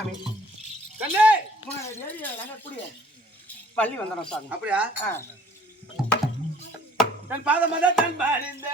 சாமி. கண்ணே! ஏரியா பள்ளி வந்துடும் சாமி. அப்படியா? தன் பாதம் மத தன் பாடிந்த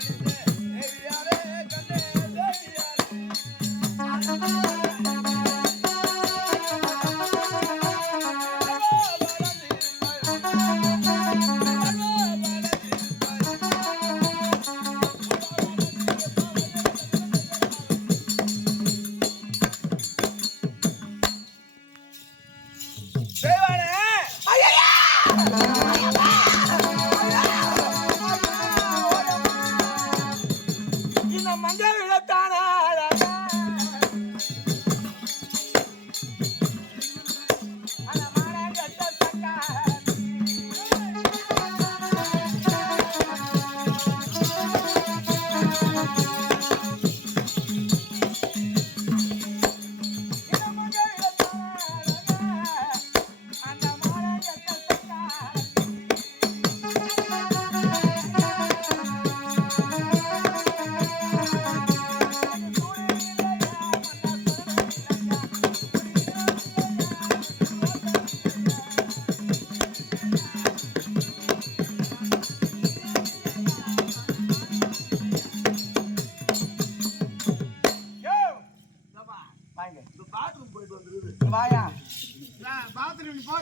Yeah.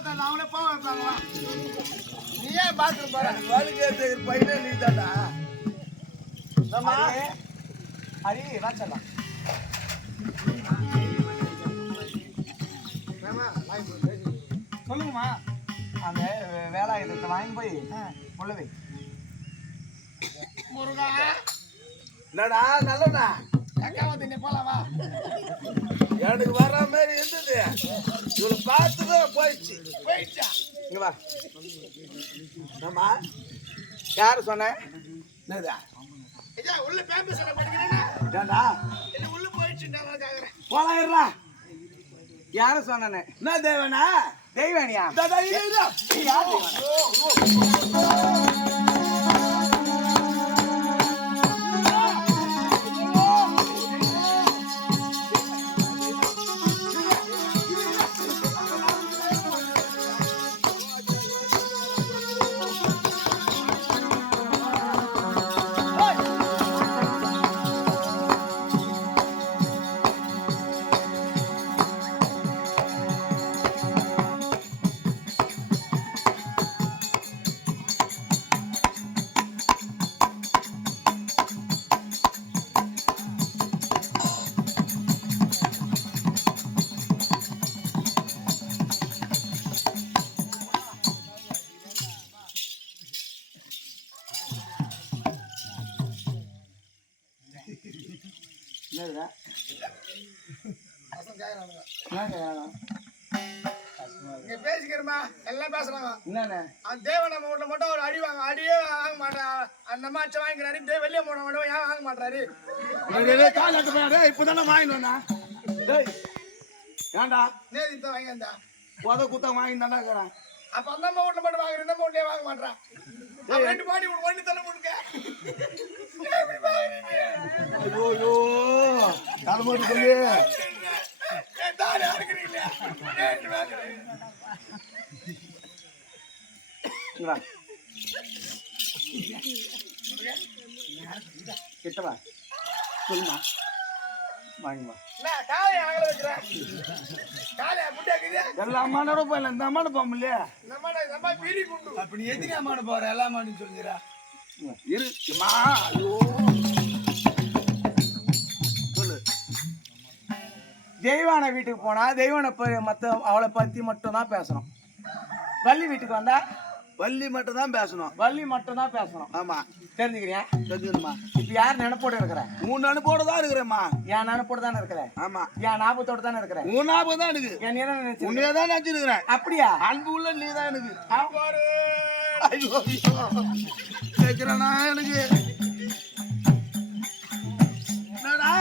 போட்டா அவங்களே போக வைப்பாங்களா நீ ஏன் பாத்ரூம் போற? வலுக்கு பையனே நீ தாண்டா நம்ம அரி வா செல்லாம். சொல்லுங்கம்மா. அந்த வேலாயுதத்தை வாங்கி போய் முள்ள வை. முருகா. என்னடா நல்லடா அக்காவை தின்னு போலாமா? எனக்கு வர மாதிரி இருந்தது. இவளை போயிடுச்சா இங்க வா. நம்ம யாரு சொன்ன? என்னதா? உள்ள பேம்பு சட்டை படிக்கிறேன்னா இல்ல உள்ள போயிடுச்சுடா நான் கேக்குறேன். போலாம் இருடா யாரு சொன்னனே? என்ன தேவனா? தெய்வானியா? யார் என்னதுடா? இங்க பேசிக்கிறமா எல்லாம் பேசுறாங்க என்னண்ணே? அந்த தேவன் நம்ம வீட்டுல மட்டும் ஒரு அடி வாங்க அடியே வாங்க மாட்டான் அந்த மாச்ச வாங்கிக்கிறாரு தேவ வெளியே போன மட்டும் ஏன் வாங்க மாட்டாரு இப்பதானே டேய் ஏன்டா? நேதி இப்ப வாங்கி வந்தா உத குத்த வாங்கி தானே இருக்கிறான் அப்ப அந்த அம்மா வீட்டுல மட்டும் வாங்குற இந்த வீட்லயே வாங்க மாட்டான் ரெண்டு பாடி ஒண்ணு தலை முடுக்க ஐயோ ஐயோ. தலைமுறை சொல்லி தானே இருக்கிறீங்களா இங்க வா கிட்ட வா. சொல்லுமா வாங்க வா எல்லா அம்மானோட போயில இந்த அம்மானு போக முடியல அப்படி எதுக்கு அம்மானு போற? எல்லா அம்மானு சொல்லுறா. இரு அம்மா ஐயோ. சொல்லு. தெய்வான வீட்டுக்கு போனா தெய்வான ப- மத்த அவளை பத்தி மட்டும் தான் பேசணும். வள்ளி வீட்டுக்கு வந்தா? வள்ளி மட்டும் தான் பேசணும். வள்ளி மட்டும் தான் பேசணும். ஆமா. தெரிஞ்சுக்கிறியா? தெரிஞ்சுக்கணுமா இப்ப யார் நினைப்போட இருக்கிற? உன் நினைப்போட தான் இருக்கிறேம்மா. என் நினைப்போட தானே இருக்கிற? ஆமா. என் ஞாபகத்தோட தானே இருக்கிற? உன் ஞாபகம் தான் எனக்கு. என் நீ என்ன நினைச்சு உன்னையே தான் நினைச்சிருக்கிறேன். அப்படியா? அன்பு உள்ள நீ தான் எனக்கு ஐயோ கேட்கிறேனா எனக்கு? என்னடா?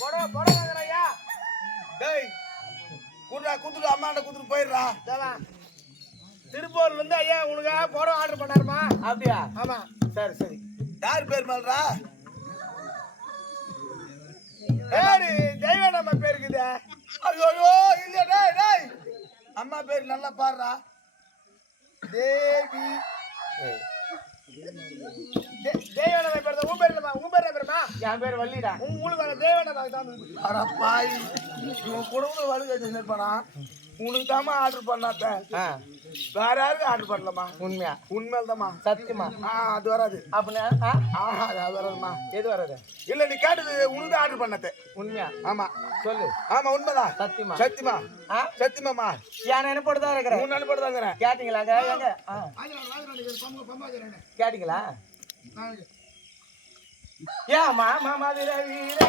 போட போட வாங்குறாயா? டேய் குடுறா குடுத்துட்டு அம்மாண்ட குடுத்துட்டு போயிடுறா. திருப்பூர்ல இருந்து ஐயா உனக்காக புடவை ஆர்டர் பண்ணாருமா? அப்படியா? ஆமா. சரி சரி. யார் பேர் மேல்றா பேரு தெய்வ நம்ம பேருக்குதே ஐயோ ஐயோ இல்ல டேய் டேய். அம்மா பேர் நல்லா பாடுறா. தேவி. பேர் தான். உன் பேர் என்னம்மா? உன் பேர் பேருமா? என் பேர் வள்ளிடா. உங்களுக்கு வர நம்ம தான். அட பாய் இவன் குடும்பம் வலுக்க நினைப்பானா உனக்கு தாமா ஆர்டர் பண்ணாத்த ஆ, வேற யாருக்கு ஆர்டர் பண்ணலமா உண்மையா? உண்மையில தாமா சத்தியமா? ஆ அது வராது. அப்படின்னா? ஆ, ஆஹா அது வராதுமா எது வர்றது இல்ல நீ கேட்டது உனக்கு தான் ஆர்டர் பண்ணத்த உண்மையா? ஆமா. சொல்லு. ஆமா உண்மைதான். சத்தியமா? சத்தியமா? சத்தியமாமா என் நினைப்போட தான் இருக்கிற? உன் நினைப்போட தாங்கிறேன் கேட்டீங்களாங்க எங்க ஆ, கேட்டீங்களா? ஏன் மாமா மதுரை வீரே